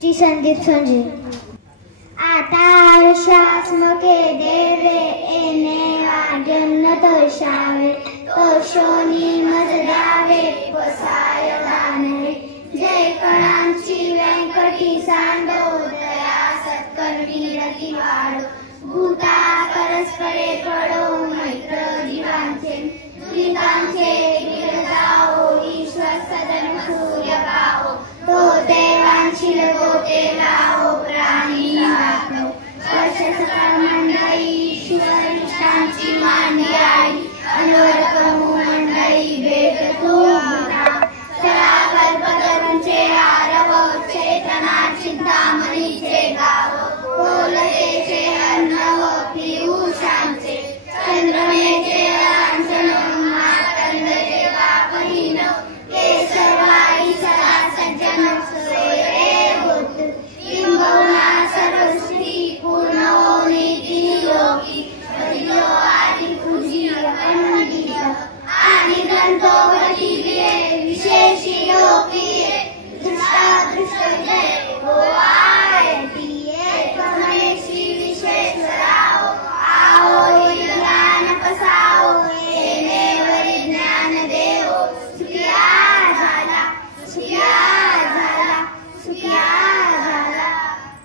संदीप संजय आता शास्मके देवे एने जन्नत शावे तोषोनी मज द्यावे पसाय दानवे जय कणांची व्यंकटी सांडो दया सत्कर्मी रती वाढो भूता परस्परे पडो मैत्र जीवांचे दुरितांचे विरजाओ ईश्वर सदन सूर्य पाओ तो देवांची लगोते लावो प्राणी वागलो वर्ष सकाळ मंडळी ईश्वर इष्टांची मांडी आई